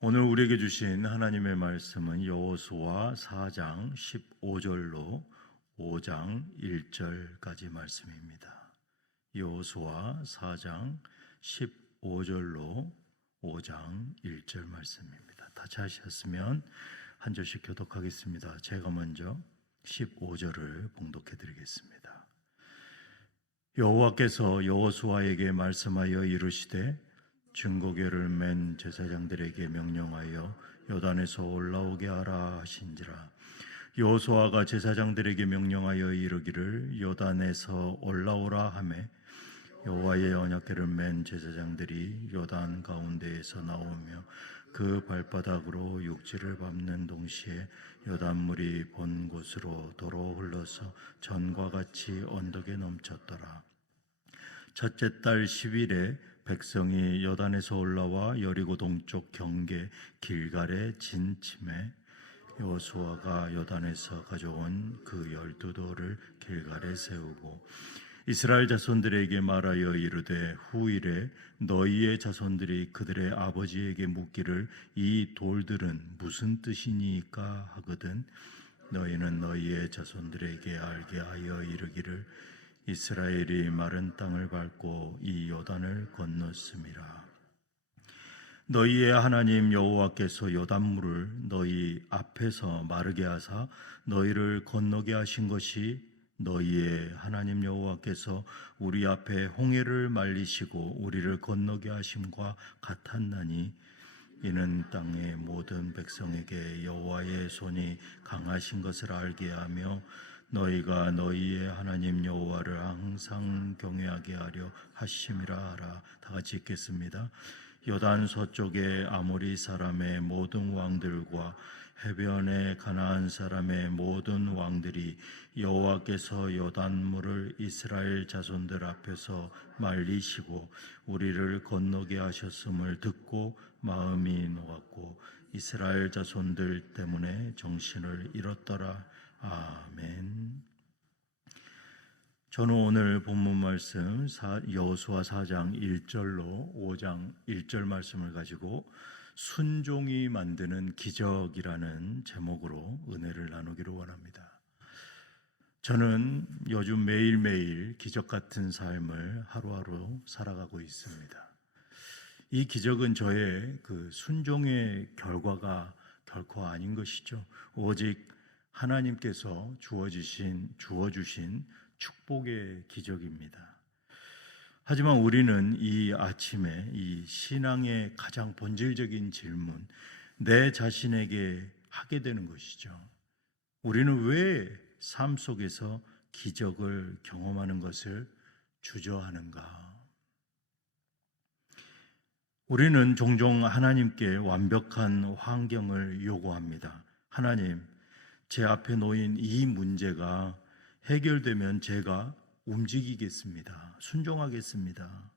오늘 우리에게 주신 하나님의 말씀은 여호수아 4장 15절로 5장 1절까지 말씀입니다. 여호수아 4장 15절로 5장 1절 말씀입니다. 다 찾으셨으면 한 절씩 교독하겠습니다. 제가 먼저 15절을 봉독해 드리겠습니다. 여호와께서 여호수아에게 말씀하여 이르시되 증거궤를 맨 제사장들에게 명령하여 요단에서 올라오게 하라 하신지라. 여호수아가 제사장들에게 명령하여 이르기를 요단에서 올라오라 하매 여호와의 언약궤를 맨 제사장들이 요단 가운데에서 나오며 그 발바닥으로 육지를 밟는 동시에 요단물이 본 곳으로 도로 흘러서 전과 같이 언덕에 넘쳤더라. 첫째 달 10일에 백성이 요단에서 올라와 여리고 동쪽 경계 길갈에 진침해 여호수아가 요단에서 가져온 그 12돌을 길갈에 세우고 이스라엘 자손들에게 말하여 이르되 후일에 너희의 자손들이 그들의 아버지에게 묻기를 이 돌들은 무슨 뜻이니까 하거든 너희는 너희의 자손들에게 알게 하여 이르기를 이스라엘이 마른 땅을 밟고 이 요단을 건넜음이라. 너희의 하나님 여호와께서 요단물을 너희 앞에서 마르게 하사 너희를 건너게 하신 것이 너희의 하나님 여호와께서 우리 앞에 홍해를 말리시고 우리를 건너게 하심과 같았나니 이는 땅의 모든 백성에게 여호와의 손이 강하신 것을 알게 하며 너희가 너희의 하나님 여호와를 항상 경외하게 하려 하심이라 하라. 다 같이 읽겠습니다. 요단 서쪽의 아모리 사람의 모든 왕들과 해변의 가나안 사람의 모든 왕들이 여호와께서 요단물을 이스라엘 자손들 앞에서 말리시고 우리를 건너게 하셨음을 듣고 마음이 녹았고 이스라엘 자손들 때문에 정신을 잃었더라. 아멘. 저는 오늘 본문 말씀 여호수아 4장 1절로 5장 1절 말씀을 가지고 순종이 만드는 기적이라는 제목으로 은혜를 나누기를 원합니다. 저는 요즘 매일매일 기적 같은 삶을 하루하루 살아가고 있습니다. 이 기적은 저의 그 순종의 결과가 결코 아닌 것이죠. 오직 하나님께서 주어주신 축복의 기적입니다. 하지만 우리는 이 아침에 이 신앙의 가장 본질적인 질문, 내 자신에게 하게 되는 것이죠. 우리는 왜 삶 속에서 기적을 경험하는 것을 주저하는가? 우리는 종종 하나님께 완벽한 환경을 요구합니다. 하나님, 제 앞에 놓인 이 문제가 해결되면 제가 움직이겠습니다. 순종하겠습니다.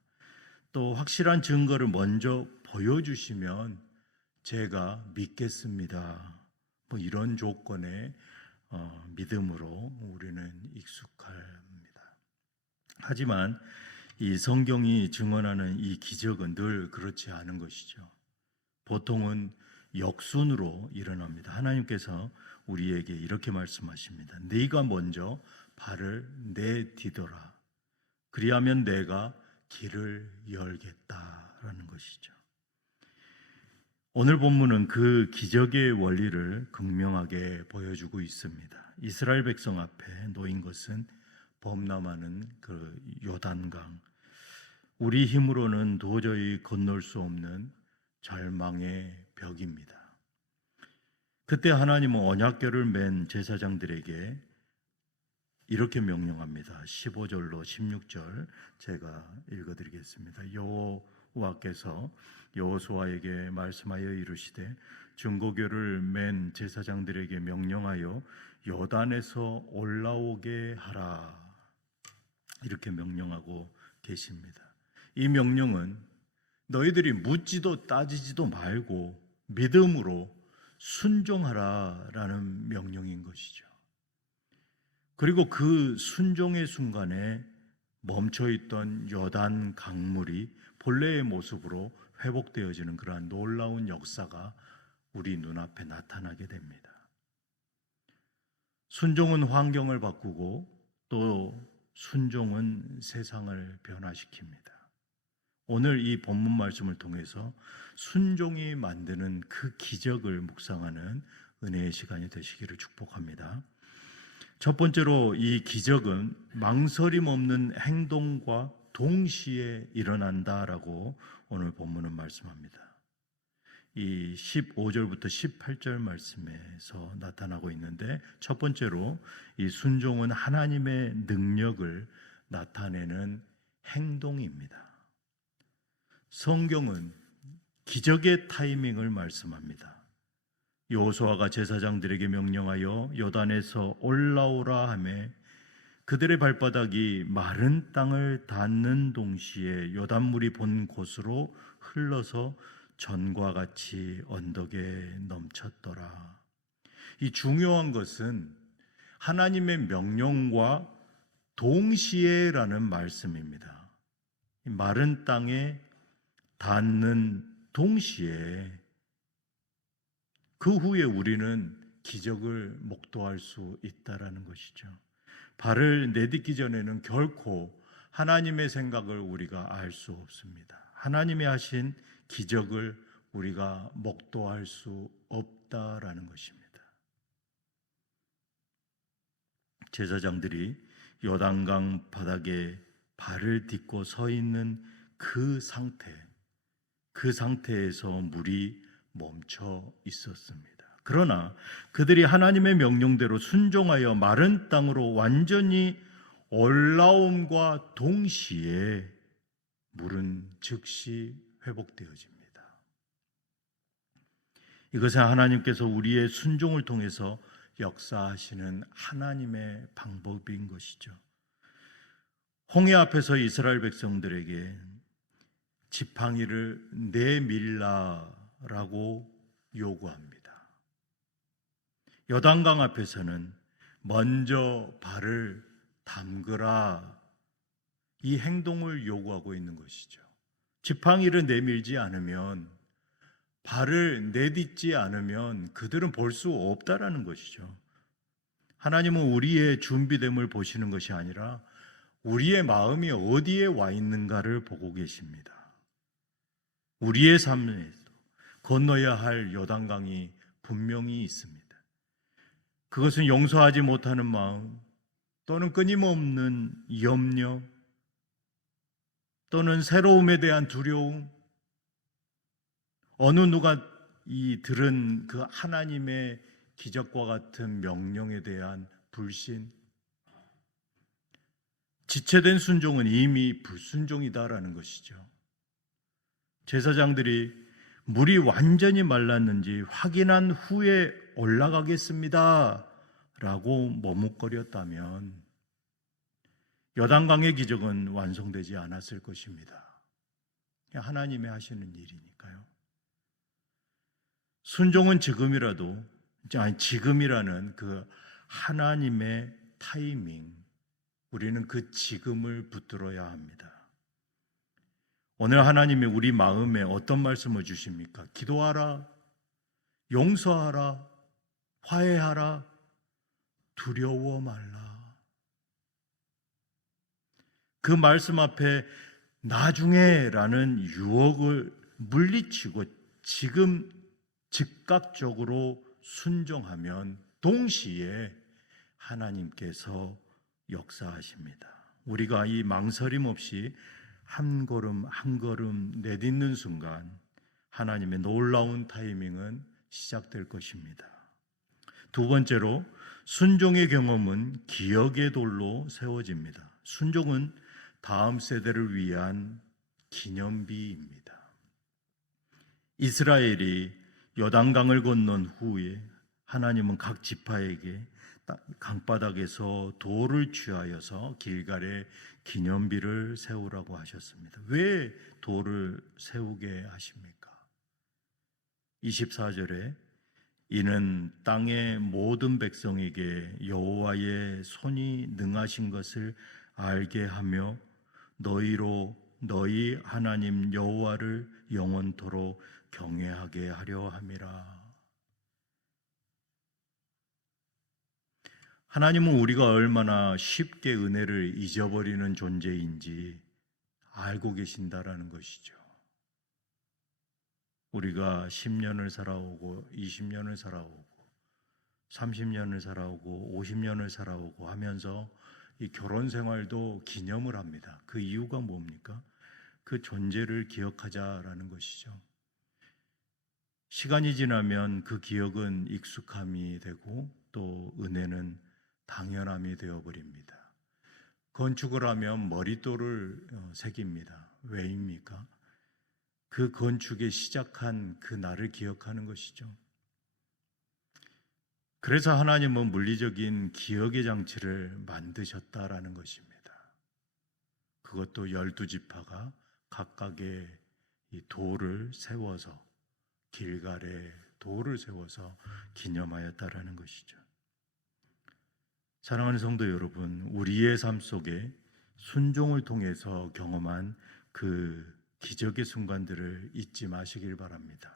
또 확실한 증거를 먼저 보여주시면 제가 믿겠습니다. 이런 조건의 믿음으로 우리는 익숙합니다. 하지만 이 성경이 증언하는 이 기적은 늘 그렇지 않은 것이죠. 보통은 역순으로 일어납니다. 하나님께서 우리에게 이렇게 말씀하십니다. 네가 먼저 발을 내디뎌라. 그리하면 내가 길을 열겠다라는 것이죠. 오늘 본문은 그 기적의 원리를 극명하게 보여주고 있습니다. 이스라엘 백성 앞에 놓인 것은 범람하는 그 요단강, 우리 힘으로는 도저히 건널 수 없는 절망의 벽입니다. 그때 하나님은 언약궤를 맨 제사장들에게 이렇게 명령합니다. 15절로 16절 제가 읽어드리겠습니다. 여호와께서 여호수아에게 말씀하여 이르시되 증거궤를 맨 제사장들에게 명령하여 요단에서 올라오게 하라. 이렇게 명령하고 계십니다. 이 명령은 너희들이 묻지도 따지지도 말고 믿음으로 순종하라라는 명령인 것이죠. 그리고 그 순종의 순간에 멈춰있던 요단 강물이 본래의 모습으로 회복되어지는 그러한 놀라운 역사가 우리 눈앞에 나타나게 됩니다. 순종은 환경을 바꾸고 또 순종은 세상을 변화시킵니다. 오늘 이 본문 말씀을 통해서 순종이 만드는 그 기적을 묵상하는 은혜의 시간이 되시기를 축복합니다. 첫 번째로 이 기적은 망설임 없는 행동과 동시에 일어난다라고 오늘 본문은 말씀합니다. 이 15절부터 18절 말씀에서 나타나고 있는데, 첫 번째로 이 순종은 하나님의 능력을 나타내는 행동입니다. 성경은 기적의 타이밍을 말씀합니다. 여호수아가 제사장들에게 명령하여 요단에서 올라오라 하매 그들의 발바닥이 마른 땅을 닿는 동시에 요단물이 본 곳으로 흘러서 전과 같이 언덕에 넘쳤더라. 이 중요한 것은 하나님의 명령과 동시에라는 말씀입니다. 마른 땅에 닿는 동시에 그 후에 우리는 기적을 목도할 수 있다라는 것이죠. 발을 내딛기 전에는 결코 하나님의 생각을 우리가 알 수 없습니다. 하나님이 하신 기적을 우리가 목도할 수 없다라는 것입니다. 제사장들이 요단강 바닥에 발을 딛고 서 있는 그 상태에서 물이 멈춰 있었습니다. 그러나 그들이 하나님의 명령대로 순종하여 마른 땅으로 완전히 올라옴과 동시에 물은 즉시 회복되어집니다. 이것은 하나님께서 우리의 순종을 통해서 역사하시는 하나님의 방법인 것이죠. 홍해 앞에서 이스라엘 백성들에게 지팡이를 내밀라라고 요구합니다. 요단강 앞에서는 먼저 발을 담그라, 이 행동을 요구하고 있는 것이죠. 지팡이를 내밀지 않으면, 발을 내딛지 않으면 그들은 볼 수 없다라는 것이죠. 하나님은 우리의 준비됨을 보시는 것이 아니라 우리의 마음이 어디에 와 있는가를 보고 계십니다. 우리의 삶에서 건너야 할 요단강이 분명히 있습니다. 그것은 용서하지 못하는 마음, 또는 끊임없는 염려, 또는 새로움에 대한 두려움, 어느 누가 들은 그 하나님의 기적과 같은 명령에 대한 불신, 지체된 순종은 이미 불순종이다라는 것이죠. 제사장들이 물이 완전히 말랐는지 확인한 후에 올라가겠습니다 라고 머뭇거렸다면 요단강의 기적은 완성되지 않았을 것입니다. 하나님이 하시는 일이니까요. 순종은 지금이라는 그 하나님의 타이밍, 우리는 그 지금을 붙들어야 합니다. 오늘 하나님이 우리 마음에 어떤 말씀을 주십니까? 기도하라, 용서하라, 화해하라, 두려워 말라. 그 말씀 앞에 나중에라는 유혹을 물리치고 지금 즉각적으로 순종하면 동시에 하나님께서 역사하십니다. 우리가 이 망설임 없이 한 걸음 한 걸음 내딛는 순간 하나님의 놀라운 타이밍은 시작될 것입니다. 두 번째로, 순종의 경험은 기억의 돌로 세워집니다. 순종은 다음 세대를 위한 기념비입니다. 이스라엘이 요단강을 건넌 후에 하나님은 각 지파에게 강바닥에서 돌을 취하여서 길갈에 기념비를 세우라고 하셨습니다. 왜 돌을 세우게 하십니까? 24절에 이는 땅의 모든 백성에게 여호와의 손이 능하신 것을 알게 하며 너희로 너희 하나님 여호와를 영원토록 경외하게 하려 함이라. 하나님은 우리가 얼마나 쉽게 은혜를 잊어버리는 존재인지 알고 계신다라는 것이죠. 우리가 10년을 살아오고 20년을 살아오고 30년을 살아오고 50년을 살아오고 하면서 이 결혼 생활도 기념을 합니다. 그 이유가 뭡니까? 그 존재를 기억하자라는 것이죠. 시간이 지나면 그 기억은 익숙함이 되고 또 은혜는 당연함이 되어버립니다. 건축을 하면 머릿돌을 새깁니다. 왜입니까? 그 건축의 시작한 그 날을 기억하는 것이죠. 그래서 하나님은 물리적인 기억의 장치를 만드셨다라는 것입니다. 그것도 12지파가 각각의 이 돌을 세워서 길갈에 돌을 세워서 기념하였다라는 것이죠. 사랑하는 성도 여러분, 우리의 삶 속에 순종을 통해서 경험한 그 기적의 순간들을 잊지 마시길 바랍니다.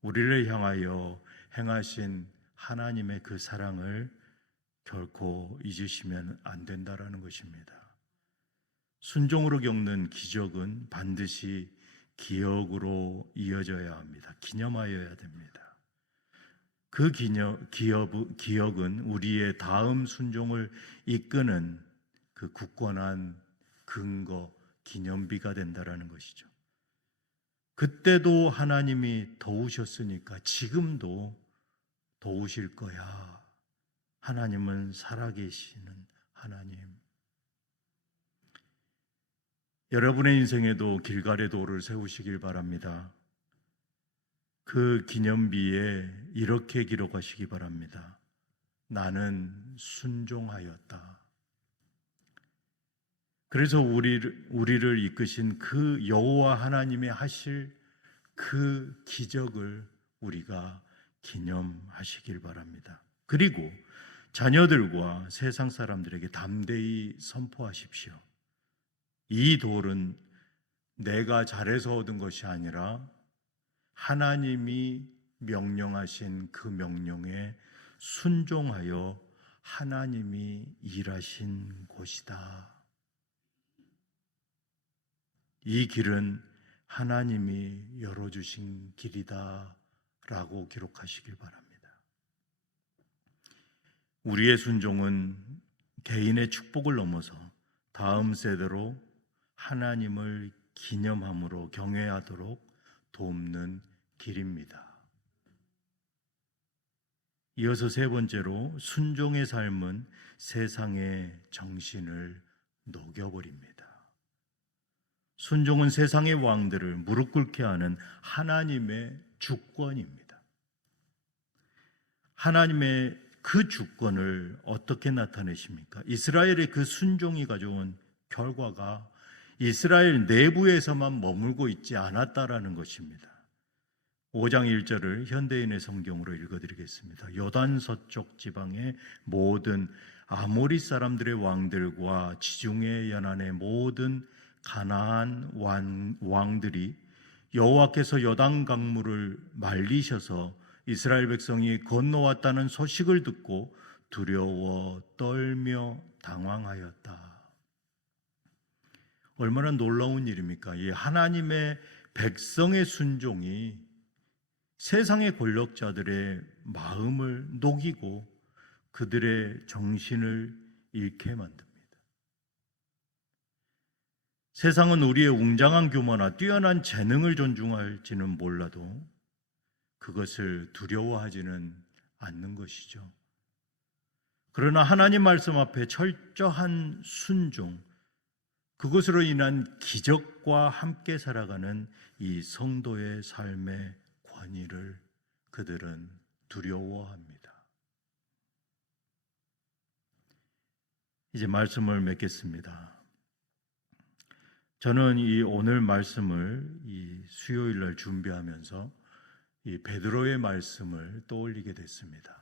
우리를 향하여 행하신 하나님의 그 사랑을 결코 잊으시면 안 된다라는 것입니다. 순종으로 겪는 기적은 반드시 기억으로 이어져야 합니다. 기념하여야 됩니다. 그 기억은 우리의 다음 순종을 이끄는 그 굳건한 근거, 기념비가 된다라는 것이죠. 그때도 하나님이 도우셨으니까 지금도 도우실 거야. 하나님은 살아계시는 하나님. 여러분의 인생에도 길갈의 돌을 세우시길 바랍니다. 그 기념비에 이렇게 기록하시기 바랍니다. 나는 순종하였다. 그래서 우리를 이끄신 그 여호와 하나님의 하실 그 기적을 우리가 기념하시길 바랍니다. 그리고 자녀들과 세상 사람들에게 담대히 선포하십시오. 이 돌은 내가 잘해서 얻은 것이 아니라 하나님이 명령하신 그 명령에 순종하여 하나님이 일하신 곳이다. 이 길은 하나님이 열어주신 길이다 라고 기록하시길 바랍니다. 우리의 순종은 개인의 축복을 넘어서 다음 세대로 하나님을 기념함으로 경외하도록 돕는 길입니다. 이어서 세 번째로 순종의 삶은 세상의 정신을 녹여버립니다. 순종은 세상의 왕들을 무릎 꿇게 하는 하나님의 주권입니다. 하나님의 그 주권을 어떻게 나타내십니까? 이스라엘의 그 순종이 가져온 결과가 이스라엘 내부에서만 머물고 있지 않았다라는 것입니다. 5장 1절을 현대인의 성경으로 읽어드리겠습니다. 요단 서쪽 지방의 모든 아모리 사람들의 왕들과 지중해 연안의 모든 가나안 왕들이 여호와께서 요단 강물을 말리셔서 이스라엘 백성이 건너왔다는 소식을 듣고 두려워 떨며 당황하였다. 얼마나 놀라운 일입니까? 이 하나님의 백성의 순종이 세상의 권력자들의 마음을 녹이고 그들의 정신을 잃게 만듭니다. 세상은 우리의 웅장한 규모나 뛰어난 재능을 존중할지는 몰라도 그것을 두려워하지는 않는 것이죠. 그러나 하나님 말씀 앞에 철저한 순종, 그것으로 인한 기적과 함께 살아가는 이 성도의 삶의 권위를 그들은 두려워합니다. 이제 말씀을 맺겠습니다. 저는 이 오늘 말씀을 이 수요일 날 준비하면서 이 베드로의 말씀을 떠올리게 됐습니다.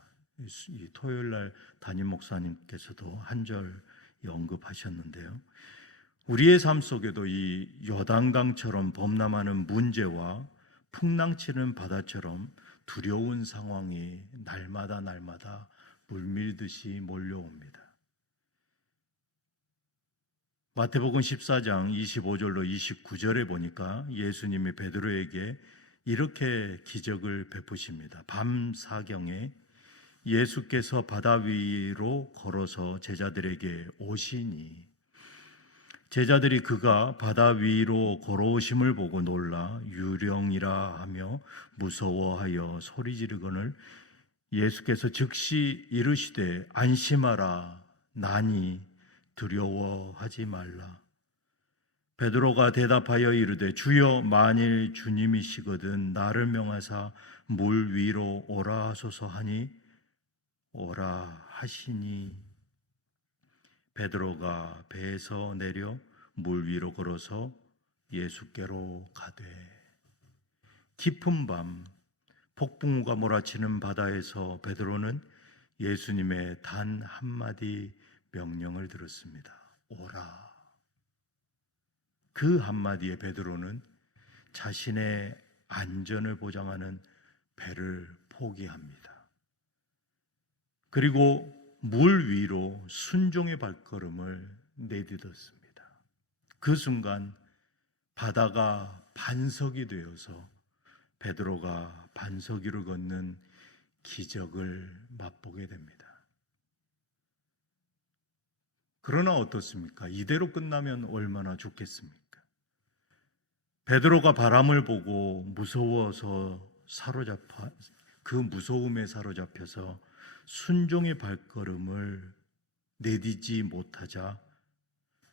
이 토요일 날 담임 목사님께서도 한 절 언급하셨는데요. 우리의 삶 속에도 이 요단강처럼 범람하는 문제와 풍랑치는 바다처럼 두려운 상황이 날마다 물밀듯이 몰려옵니다. 마태복음 14장 25절로 29절에 보니까 예수님이 베드로에게 이렇게 기적을 베푸십니다. 밤 사경에 예수께서 바다 위로 걸어서 제자들에게 오시니 제자들이 그가 바다 위로 걸어오심을 보고 놀라 유령이라 하며 무서워하여 소리 지르거늘 예수께서 즉시 이르시되 안심하라 나니 두려워하지 말라. 베드로가 대답하여 이르되 주여 만일 주님이시거든 나를 명하사 물 위로 오라 하소서 하니 오라 하시니 베드로가 배에서 내려 물 위로 걸어서 예수께로 가되 깊은 밤 폭풍우가 몰아치는 바다에서 베드로는 예수님의 단 한마디 명령을 들었습니다. 오라. 그 한마디에 베드로는 자신의 안전을 보장하는 배를 포기합니다. 그리고 물 위로 순종의 발걸음을 내딛었습니다. 그 순간 바다가 반석이 되어서 베드로가 반석 위를 걷는 기적을 맛보게 됩니다. 그러나 어떻습니까? 이대로 끝나면 얼마나 좋겠습니까? 베드로가 바람을 보고 무서워서 그 무서움에 사로잡혀서 순종의 발걸음을 내딛지 못하자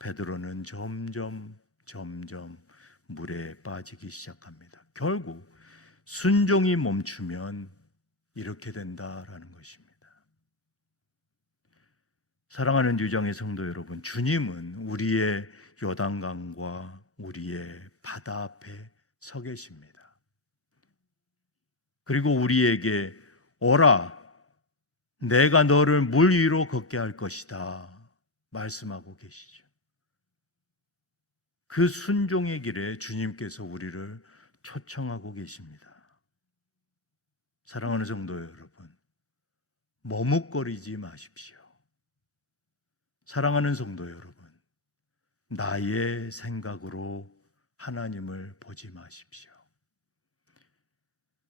베드로는 점점 물에 빠지기 시작합니다. 결국 순종이 멈추면 이렇게 된다라는 것입니다. 사랑하는 유정의 성도 여러분, 주님은 우리의 요단강과 우리의 바다 앞에 서 계십니다. 그리고 우리에게 오라, 내가 너를 물 위로 걷게 할 것이다 말씀하고 계시죠. 그 순종의 길에 주님께서 우리를 초청하고 계십니다. 사랑하는 성도 여러분, 머뭇거리지 마십시오. 사랑하는 성도 여러분, 나의 생각으로 하나님을 보지 마십시오.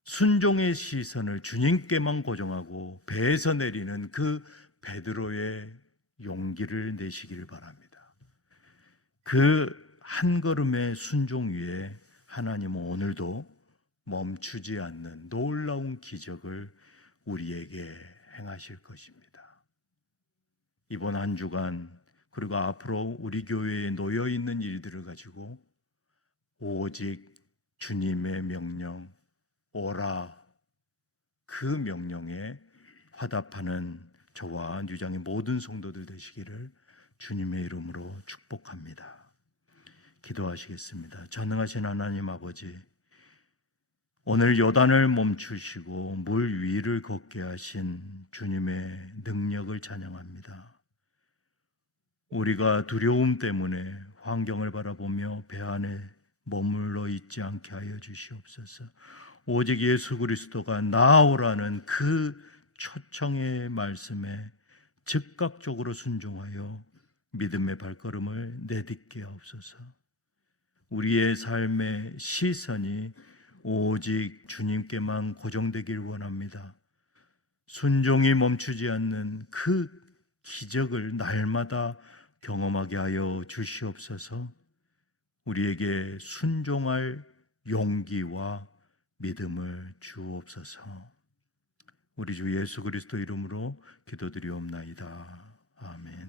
순종의 시선을 주님께만 고정하고 배에서 내리는 그 베드로의 용기를 내시기를 바랍니다. 그 한 걸음의 순종 위에 하나님은 오늘도 멈추지 않는 놀라운 기적을 우리에게 행하실 것입니다. 이번 한 주간 그리고 앞으로 우리 교회에 놓여 있는 일들을 가지고 오직 주님의 명령 오라, 그 명령에 화답하는 저와 유장의 모든 성도들 되시기를 주님의 이름으로 축복합니다. 기도하시겠습니다. 전능하신 하나님 아버지, 오늘 요단을 멈추시고 물 위를 걷게 하신 주님의 능력을 찬양합니다. 우리가 두려움 때문에 환경을 바라보며 배 안에 머물러 있지 않게 하여 주시옵소서. 오직 예수 그리스도가 나오라는 그 초청의 말씀에 즉각적으로 순종하여 믿음의 발걸음을 내딛게 하옵소서. 우리의 삶의 시선이 오직 주님께만 고정되길 원합니다. 순종이 멈추지 않는 그 기적을 날마다 경험하게 하여 주시옵소서. 우리에게 순종할 용기와 믿음을 주옵소서. 우리 주 예수 그리스도 이름으로 기도드리옵나이다. 아멘.